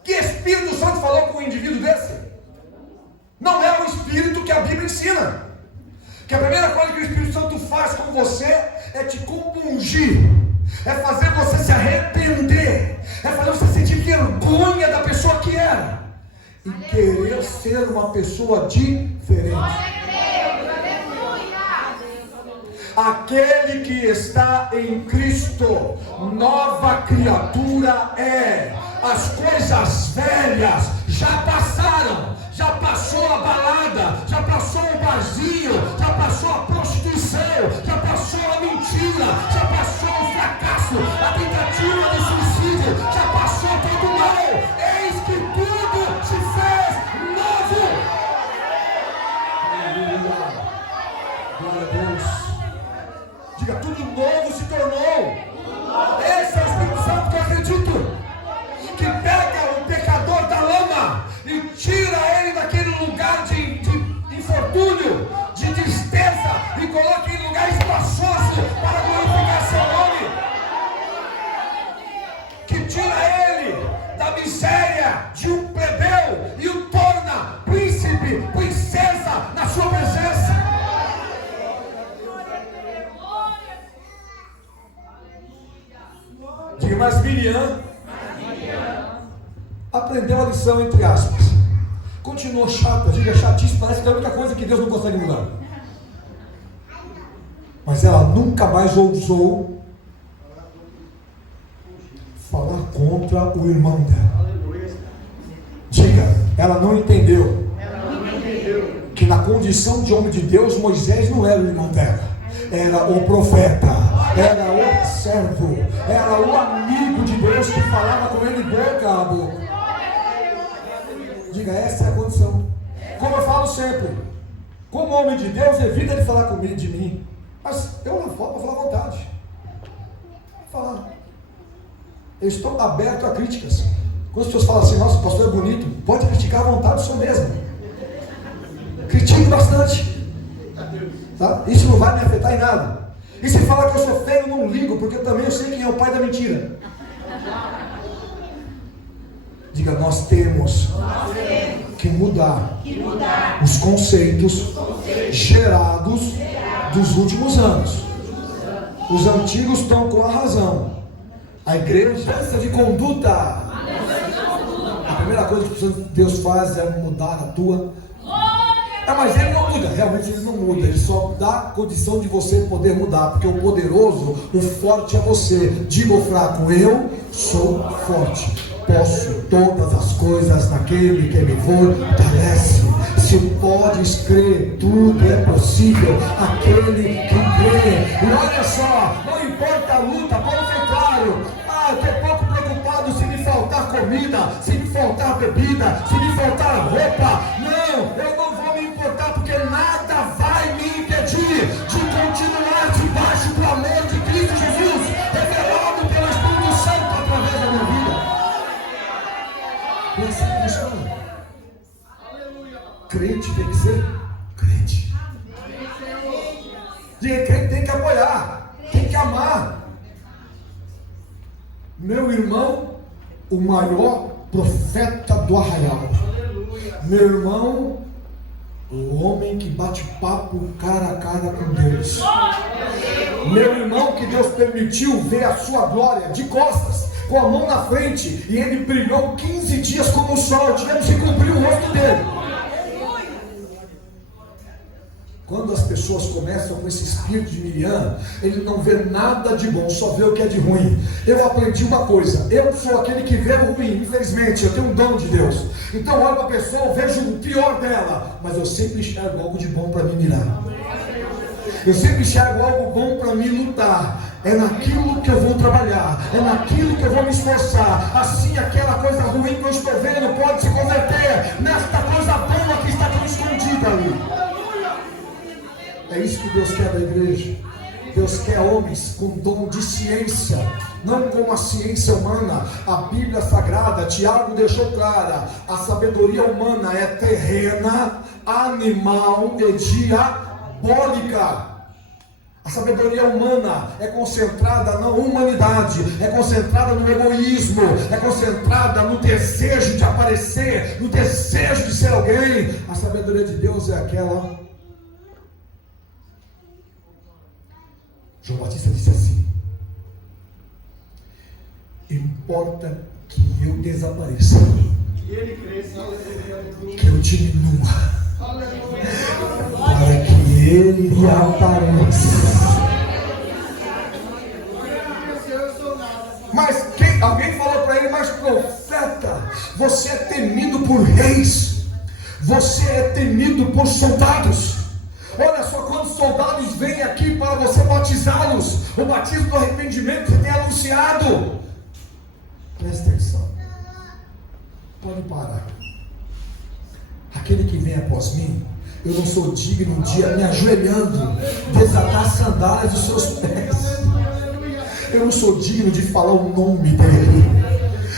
Que Espírito Santo falou com um indivíduo desse? Não é o espírito que a Bíblia ensina. Que a primeira coisa que o Espírito Santo faz com você é te compungir, é fazer você se arrepender, é fazer você sentir vergonha da pessoa que era e querer ser uma pessoa diferente. Aquele que está em Cristo, nova criatura é. As coisas velhas já passaram. Já passou a balada, já passou o barzinho, já passou a prostituição, já passou a mentira, já passou o fracasso, a tentativa de suicídio, já passou todo o mal. Eis que tudo se fez novo. Aleluia. Glória a Deus. Diga, tudo novo se tornou. Esse é o Espírito Santo que eu acredito, que pega o pecador da lama e tira ele daquele lugar de infortúnio, de tristeza, e coloca em lugar espaçoso para glorificar seu nome, que tira ele da miséria de um plebeu e o torna príncipe, princesa na sua presença. Diga, mas Miriam aprendeu a lição, entre aspas. Continuou chata, diga chatice, parece que é a única coisa que Deus não consegue mudar. Mas ela nunca mais ousou falar contra o irmão dela. Diga, ela não entendeu que na condição de homem de Deus, Moisés não era o irmão dela, era o profeta, era o servo, era o amigo de Deus que falava com ele boca a boca. Diga, essa é a condição. Como eu falo sempre, como homem de Deus, evita de falar comigo, de mim. Mas eu não falo, vou falar à vontade. Vou falar. Eu estou aberto a críticas. Quando as pessoas falam assim: nossa, o pastor é bonito, pode criticar à vontade, o senhor mesmo. Critique bastante. Tá? Isso não vai me afetar em nada. E se falar que eu sou feio, eu não ligo, porque eu também sei quem é o pai da mentira. Diga, nós temos que mudar os conceitos gerados dos últimos anos. Os antigos estão com a razão. A igreja mudança de conduta. A primeira coisa que Deus faz é mudar a tua. Mas ele não muda, realmente ele não muda, ele só dá condição de você poder mudar, porque o poderoso, o forte é você. Diga o fraco, eu sou forte. Posso todas as coisas naquele que me fortalece. Se podes crer, tudo é possível aquele que crê. E olha só, não importa a luta, pode ser claro. Eu estou pouco preocupado se me faltar comida, se me faltar bebida, se me faltar roupa. Não, eu não vou me importar, porque nada vai me impedir de continuar debaixo do amor de Cristo Jesus, revelado pelo Espírito Santo através da minha vida. Esse é cristão. Crente tem que ser crente. Diga, crente tem que apoiar, tem que amar. Meu irmão, o maior profeta do arraial. Meu irmão, o homem que bate papo cara a cara com Deus. Meu irmão que Deus permitiu ver a sua glória de costas, com a mão na frente, e ele brilhou 15 dias como o sol, tivemos que cobrir o rosto dele. Quando as pessoas começam com esse espírito de Miriam, ele não vê nada de bom, só vê o que é de ruim. Eu aprendi uma coisa, eu sou aquele que vê o ruim, infelizmente, eu tenho um dom de Deus. Então eu olho para a pessoa, eu vejo o pior dela, mas eu sempre enxergo algo de bom para me mirar. Eu sempre enxergo algo bom para me lutar. É naquilo que eu vou trabalhar, é naquilo que eu vou me esforçar. Assim aquela coisa ruim que eu estou vendo pode se converter nesta coisa boa que está tão escondida ali. É isso que Deus quer da igreja. Deus quer homens com dom de ciência, não com a ciência humana. A Bíblia Sagrada, Tiago deixou clara: a sabedoria humana é terrena, animal e diabólica. A sabedoria humana é concentrada na humanidade, é concentrada no egoísmo, é concentrada no desejo de aparecer, no desejo de ser alguém. A sabedoria de Deus é aquela. João Batista disse assim: importa que eu desapareça, que eu diminua, para que ele apareça. Mas alguém falou para ele: mas profeta, você é temido por reis, você é temido por soldados. Olha só quantos soldados vêm aqui para você batizá-los. O batismo do arrependimento que tem anunciado. Presta atenção. Pode parar. Aquele que vem após mim, eu não sou digno de, me ajoelhando, desatar as sandálias dos seus pés. Eu não sou digno de falar o nome dele.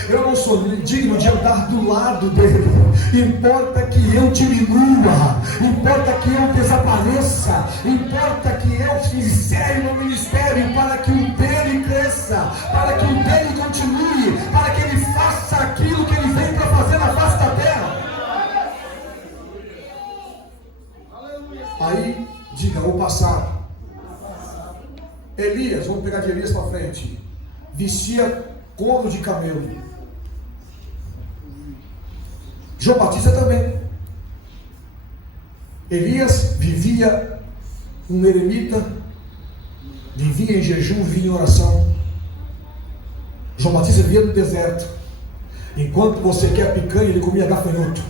Eu não sou digno de andar do lado dele. Importa que eu diminua, importa que eu desapareça, importa que eu encerre meu ministério para que o dele cresça, para que o dele continue, para que ele faça aquilo que ele vem para fazer na face da terra. Aí, diga, o passado. Elias, vamos pegar de Elias para frente, vestia couro de camelo. João Batista também. Elias vivia um eremita, vivia em jejum, vivia em oração. João Batista vivia no deserto. Enquanto você quer picanha, ele comia gafanhoto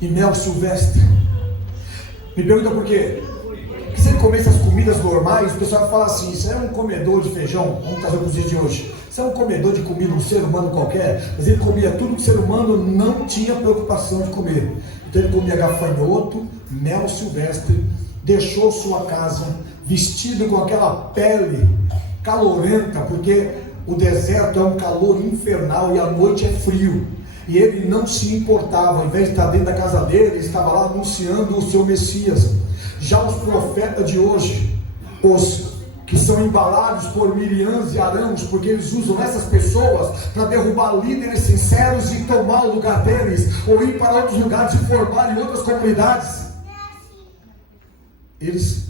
e mel silvestre. Me pergunta por quê? Porque se ele comesse as comidas normais, o pessoal fala assim: isso é um comedor de feijão. Vamos trazer para os dias de hoje. Isso é um comedor de comida, um ser humano qualquer. Mas ele comia tudo que o ser humano não tinha preocupação de comer. Então ele comia gafanhoto, mel silvestre, deixou sua casa vestido com aquela pele calorenta, porque o deserto é um calor infernal e a noite é frio. E ele não se importava, ao invés de estar dentro da casa dele, ele estava lá anunciando o seu Messias. Já os profetas de hoje, os que são embalados por Miriams e Arãos, porque eles usam essas pessoas para derrubar líderes sinceros e tomar o lugar deles, ou ir para outros lugares e formar em outras comunidades. Eles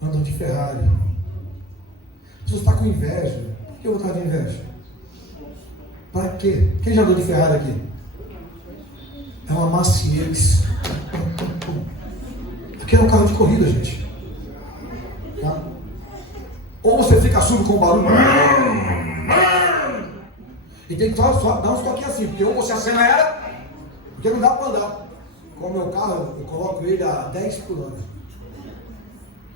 andam de Ferrari. Você está com inveja. Por que eu vou estar de inveja? Para quê? Quem já andou de Ferrari aqui? É uma maciez. Aqui é um carro de corrida, gente. Tá? Ou você fica surdo com o barulho e tem que só dar uns toquinhos assim, porque ou você acelera, porque não dá para andar. Com o meu carro, eu coloco ele a 10 por hora.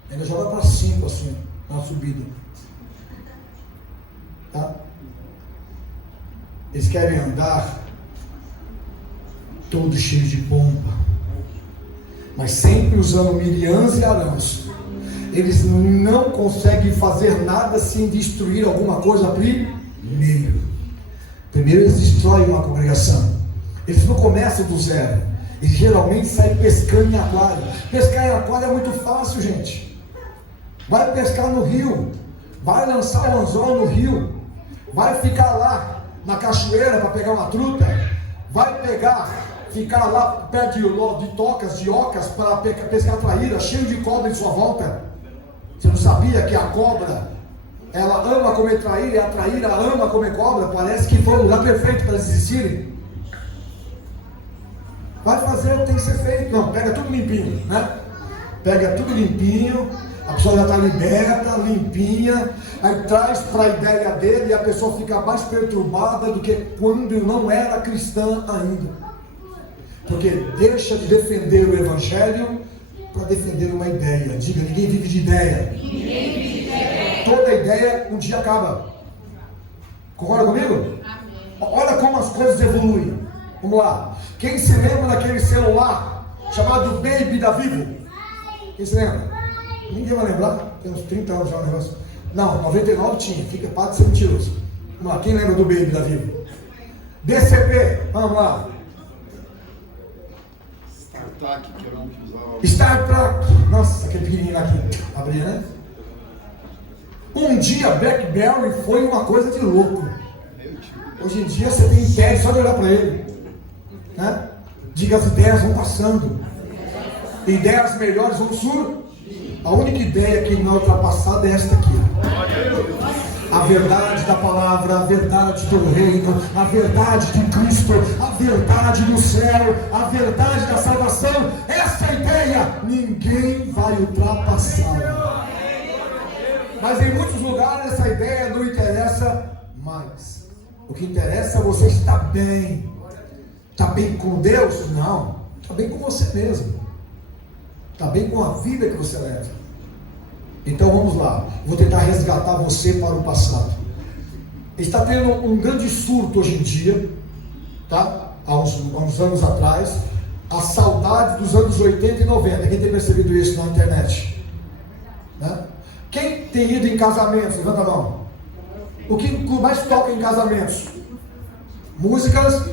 Ele já vai para 5 assim, na subida. Tá? Eles querem andar todo cheio de pompa, mas sempre usando Miriams e Arãos. Eles não conseguem fazer nada sem destruir alguma coisa primeiro. Primeiro eles destroem uma congregação. Eles não começam do zero. Eles geralmente saem pescando em aquário. Pescar em aquário é muito fácil, gente. Vai pescar no rio, vai lançar o anzol no rio, vai ficar lá na cachoeira para pegar uma truta, vai ficar lá perto de tocas, de ocas, para pescar traíra, cheio de cobra em sua volta. Você não sabia que a cobra, ela ama comer traíra e a traíra ama comer cobra? Parece que foi o lugar perfeito para eles existirem. Vai fazer o que tem que ser feito. Não, pega tudo limpinho, né? Pega tudo limpinho, a pessoa já está liberta, limpinha, aí traz para a ideia dele e a pessoa fica mais perturbada do que quando não era cristã ainda. Porque deixa de defender o evangelho para defender uma ideia. Diga, ninguém vive de ideia. Ninguém vive de ideia. Toda ideia um dia acaba. Concorda comigo? Amém. Olha como as coisas evoluem. Vamos lá. Quem se lembra daquele celular chamado Baby da Vivo? Quem se lembra? Ninguém vai lembrar. Tem uns 30 anos já o negócio. Não, 99 tinha. Fica para de ser mentiroso. Vamos lá. Quem lembra do Baby da Vivo? DCP. Vamos lá. Que era um que usava. StarTAC. Nossa, aquele pequenininho aqui. Abria, né? Um dia BlackBerry foi uma coisa de louco. Hoje em dia você tem ideia só de olhar para ele, né? Diga, as ideias vão passando. Ideias melhores vão surgir. A única ideia que não é ultrapassada é esta aqui. A verdade da palavra, a verdade do reino, a verdade de Cristo, a verdade do céu, a verdade da salvação. Essa ideia ninguém vai ultrapassar. Mas em muitos lugares essa ideia não interessa mais. O que interessa é você estar bem. Está bem com Deus? Não. Está bem com você mesmo. Está bem com a vida que você leva. Então vamos lá, vou tentar resgatar você para o passado. Está tendo um grande surto hoje em dia, tá? Há uns anos atrás, a saudade dos anos 80 e 90. Quem tem percebido isso na internet? Né? Quem tem ido em casamentos? Levanta a mão. O que mais toca em casamentos? Músicas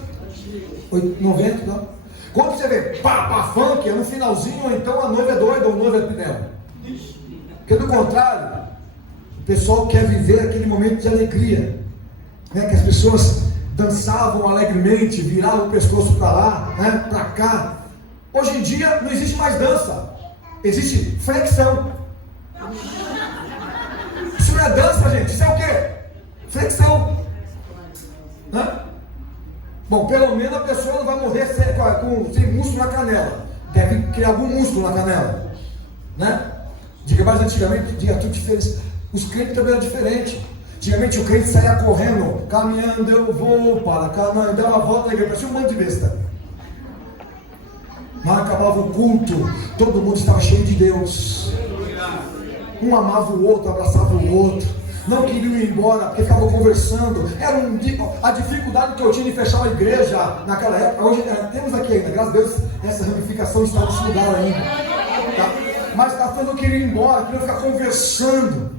90, não? Quando você vê pá, funk, é no finalzinho, ou então a noiva é doida ou o noivo é pneu. Porque do contrário, o pessoal quer viver aquele momento de alegria, né? Que as pessoas dançavam alegremente, viravam o pescoço para lá, né? Para cá. Hoje em dia não existe mais dança, existe flexão. Isso não é dança, gente, isso é o quê? Flexão, né? Bom, pelo menos a pessoa não vai morrer sem músculo na canela. Deve criar algum músculo na canela, né? Diga, mas antigamente, diga tudo diferente. Os crentes também eram diferentes. Antigamente o crente saía correndo, caminhando, eu vou para Canaã, dava uma volta na igreja, parecia um monte de besta. Mas acabava o culto, todo mundo estava cheio de Deus. Um amava o outro, abraçava o outro. Não queriam ir embora, porque ficavam conversando. A dificuldade que eu tinha de fechar uma igreja naquela época. Hoje temos aqui ainda, graças a Deus, essa ramificação está nesse lugar ainda. Tá? Mas as pessoas não queriam ir embora, queriam ficar conversando,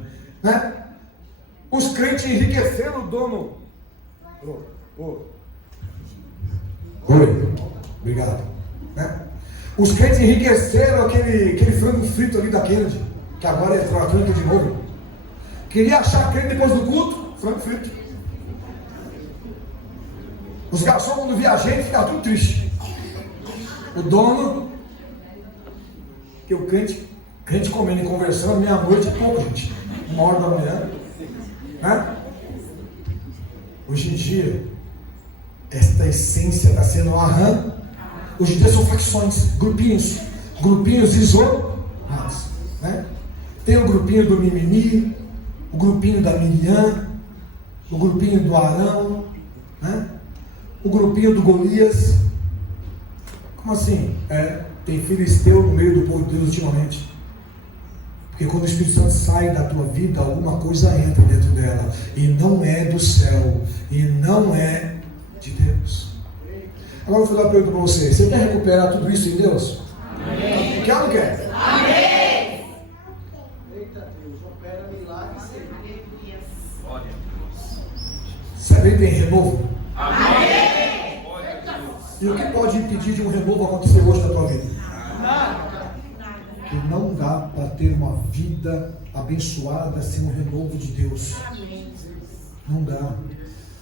né? Os crentes enriqueceram o dono. Oi, obrigado. Né? Os crentes enriqueceram aquele frango frito ali da Kennedy, que agora é crônica de novo. Queria achar crente depois do culto? Frango frito. Os garçons, quando via a gente, ficavam tudo triste. O dono, que o crente comendo e conversando, meia-noite é pouco, gente. 1h da manhã. Né? Hoje em dia, esta essência está sendo arrancada. Hoje em dia são facções, grupinhos isolados. Né? Tem o grupinho do Mimimi, o grupinho da Miriam, o grupinho do Arão, né? O grupinho do Golias. Como assim? Tem filisteu no meio do povo de Deus ultimamente. Porque quando o Espírito Santo sai da tua vida, alguma coisa entra dentro dela. E não é do céu. E não é de Deus. Agora eu vou fazer uma pergunta para você. Você quer recuperar tudo isso em Deus? Amém. Quer ou não quer? Amém. Eita Deus, opera milagre. Sabe que tem renovo? Amém. E o que pode impedir de um renovo acontecer hoje na tua vida? Que não dá para ter uma vida abençoada sem o renovo de Deus. Não dá.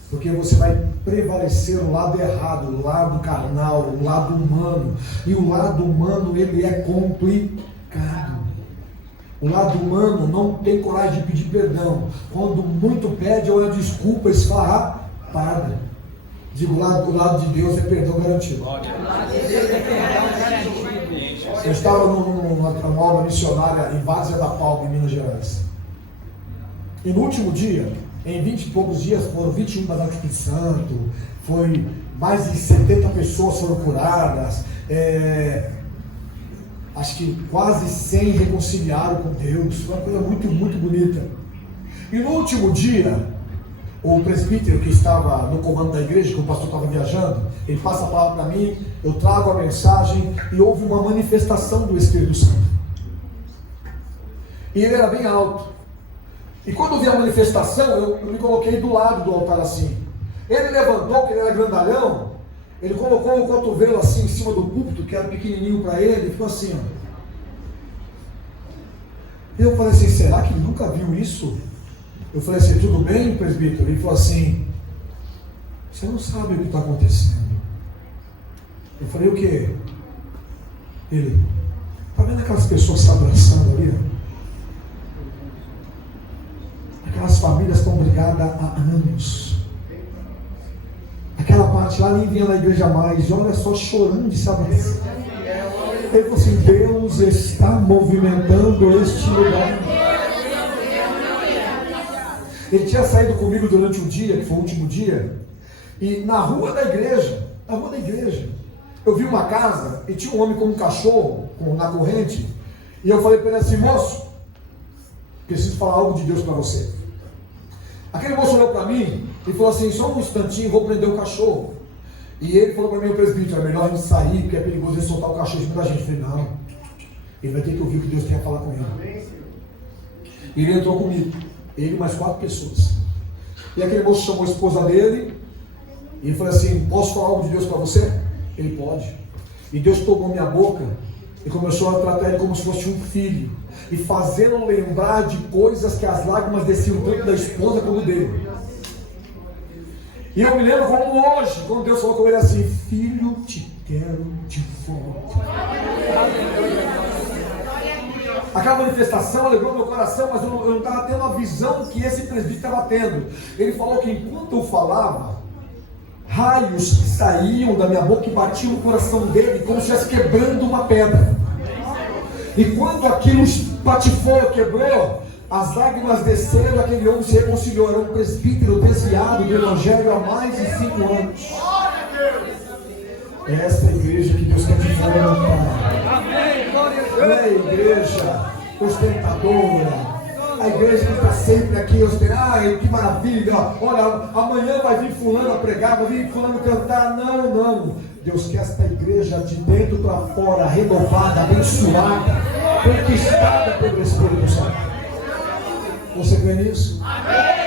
Porque você vai prevalecer o lado errado, o lado carnal, o lado humano. E o lado humano, ele é complicado. O lado humano não tem coragem de pedir perdão. Quando muito pede, ou é desculpa esfarrapada. Digo, o lado de Deus é perdão garantido. Eu estava numa obra missionária em Várzea da Palma, em Minas Gerais. E no último dia, em 20 e poucos dias, foram 21 batizados do Espírito Santo, foi mais de 70 pessoas foram curadas, acho que quase 100 reconciliaram com Deus, foi uma coisa muito, muito bonita. E no último dia, o presbítero que estava no comando da igreja, que o pastor estava viajando, ele passa a palavra para mim, eu trago a mensagem e houve uma manifestação do Espírito Santo. E ele era bem alto. E quando eu vi a manifestação, eu me coloquei do lado do altar assim. Ele levantou, porque ele era grandalhão, ele colocou o cotovelo assim em cima do púlpito, que era pequenininho para ele, e ficou assim, ó. Eu falei assim, será que ele nunca viu isso? Eu falei assim, tudo bem, presbítero? Ele falou assim, você não sabe o que está acontecendo. Eu falei, o quê? Ele, está vendo aquelas pessoas se abraçando ali? Aquelas famílias estão brigadas há anos. Aquela parte lá nem vinha na igreja mais, e olha só, chorando de se abraçar. Ele falou assim, Deus está movimentando este lugar. Ele tinha saído comigo durante um dia, que foi o último dia, e na rua da igreja, eu vi uma casa, e tinha um homem com um cachorro, na corrente, e eu falei para ele assim, moço, preciso falar algo de Deus para você. Aquele moço olhou para mim, e falou assim, só um instantinho, vou prender o cachorro. E ele falou para mim, o presbítero, é melhor a gente sair, porque é perigoso ele soltar o cachorro em cima da gente. Eu falei, não, ele vai ter que ouvir o que Deus tem a falar com ele. E ele entrou comigo. Ele e mais 4 pessoas. E aquele moço chamou a esposa dele e falou assim, posso falar algo de Deus para você? Ele pode. E Deus tomou minha boca e começou a tratar ele como se fosse um filho, e fazendo lembrar de coisas que as lágrimas desciam tanto da esposa como dele. E eu me lembro como hoje, quando Deus falou com ele assim, filho, te quero de volta. Aquela manifestação alegrou meu coração, mas eu não estava tendo a visão que esse presbítero estava tendo. Ele falou que enquanto eu falava, raios saíam da minha boca e batiam no coração dele, como se estivesse quebrando uma pedra. E quando aquilo patifou, quebrou, as lágrimas desceram, aquele homem se reconciliou. Era um presbítero desviado do evangelho há mais de 5 anos. É essa igreja que Deus quer te levantar. Não é a igreja ostentadora, a igreja que está sempre aqui ostentando, que maravilha, olha, amanhã vai vir fulano a pregar, vai vir fulano cantar. Não, Deus quer esta igreja de dentro para fora, renovada, abençoada, conquistada pelo Espírito Santo. Você crê nisso? Amém.